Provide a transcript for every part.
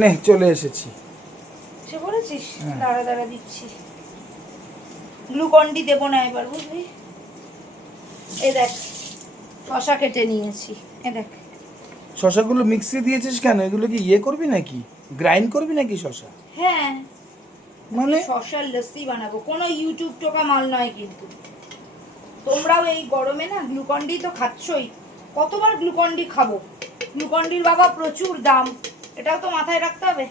নে চলে এসেছি। সে বলেছিস দাঁড়া দাঁড়া দিচ্ছি। গ্লুকন্ডি দেবো না এবার, বুঝলি? এ দেখ শশা কেটে নিয়েছি, এ দেখ। শশাগুলো মিক্সি দিয়েছিস কেন? এগুলো কি ইয়ে করবি নাকি, গ্রাইন্ড করবি নাকি শশা? হ্যাঁ, মানে শশার লস্যি বানাবো, কোনো ইউটিউব টোকা মাল নয় কিন্তু। তোমরাও এই গরমে না গ্লুকন্ডি তো খাচ্ছই, কতবার গ্লুকন্ডি খাবো? গ্লুকন্ডির বাবা প্রচুর দাম, এটাও তো মাথায় রাখতে হবে।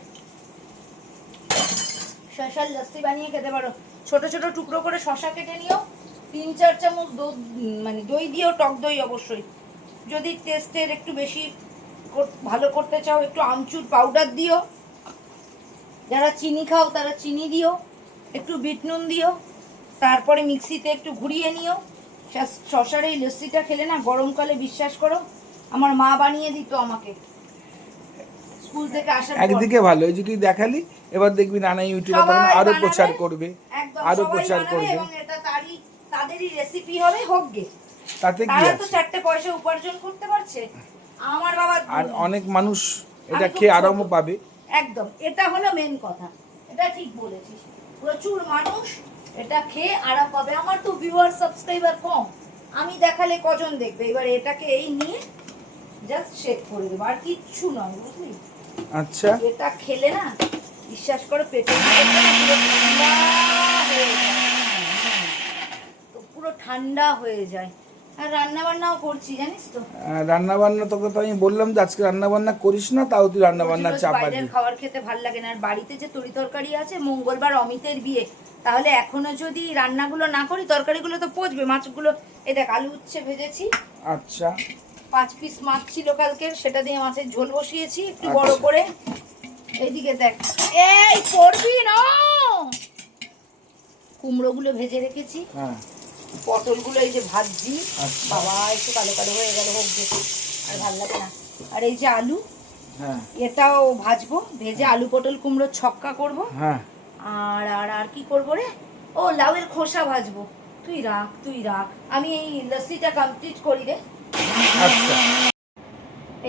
শশার লস্যি বানিয়ে খেতে পারো। ছোট ছোট টুকরো করে শশা কেটে নিও, 3-4 চামচ মানে দই দিও, টক দই অবশ্যই। যদি টেস্টের একটু বেশি ভালো করতে চাও একটু আমচুর পাউডার দিও, যারা চিনি খাও তারা চিনি দিও, একটু বিট নুন দিও, তারপরে মিক্সিতে একটু ঘুরিয়ে নিও। শশার এই লস্যিটা খেলে না গরমকালে, বিশ্বাস করো, আমার মা বানিয়ে দিত আমাকে স্কুল থেকে আসার পর। একদিকে ভালো, এই যে তুই দেখালি, এবার দেখবি নানা ইউটিউবার আরো প্রচার করবে, আরো প্রচার করবে, এবং এটা তাদেরই রেসিপি হবে, হোক গে, তাতে কি তারা তো আছে? 4টে পয়সা উপার্জন করতে পারছে। আমার বাবা আর অনেক মানুষ এটা খেয়ে আরাম পাবে। একদম, এটা হলো মেন কথা, এটা ঠিক বলেছিস। প্রচুর মানুষ এটা খেয়ে আরাম পাবে। আমার তো ভিউয়ার সাবস্ক্রাইবার কম, আমি দেখালে কজন দেখবে? এবার এটাকে এই নিয়ে জাস্ট শেক করে দেবো, আর কিচ্ছু নয়, বুঝলি? আচ্ছা, এটা খেলে না বিশ্বাস করো পেটে পুরো ঠান্ডা হয়ে যায়। আর রান্না বান্নাও করছি, জানিস তো। রান্না বান্না তোকে তো আমি বললাম যে আজকে রান্না বান্না করিস না, তাও তুই রান্না বান্না চাপা বাইরের খাবার খেতে ভাল লাগে না। আর বাড়িতে যে তরি তরকারি আছে, মঙ্গলবার অমিতের বিয়ে, তাহলে এখনো যদি রান্নাগুলো না করি তরকারিগুলো তো পচবে। মাছগুলো এই দেখ, আলু উচ্ছে ভেজেছি। আচ্ছা, 5 পিস মাছ ছিল কালকে, সেটা দিয়ে মাছের ঝোল বসিয়েছি একটু বড় করে। এইদিকে দেখ, এই করবি না, কুমড়োগুলো ভেজে রেখেছি, হ্যাঁ, পটলগুলো এই যে ভাজছি। বাবা একটু কালো কালো হয়ে গেল, হোক যে, আর ভালো লাগে না। আর এই যে আলু, হ্যাঁ, এটাও ভাজবো, ভেজে আলু পটল কুমড়ো ছক্কা করব। হ্যাঁ, আর আর আর কি করবো রে, ও লাউয়ের খোসা ভাজবো। তুই রাখ, তুই রাখ, আমি এই লস্যিটা কমপ্লিট করি রে। আচ্ছা,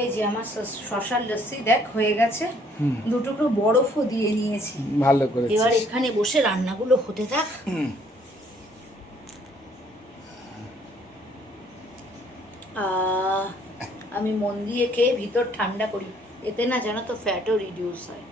এই যে আমার শশার লস্যি দেখ হয়ে গেছে, 2 টুকরো বরফও দিয়ে নিয়েছি। ভালো করেছিস। এবার এখানে বসে রান্নাগুলো হতে থাক। আমি মন দিয়ে খেয়ে ভিতর ঠান্ডা করি, এতে না জানো তো ফ্যাটও রিডিউস হয়।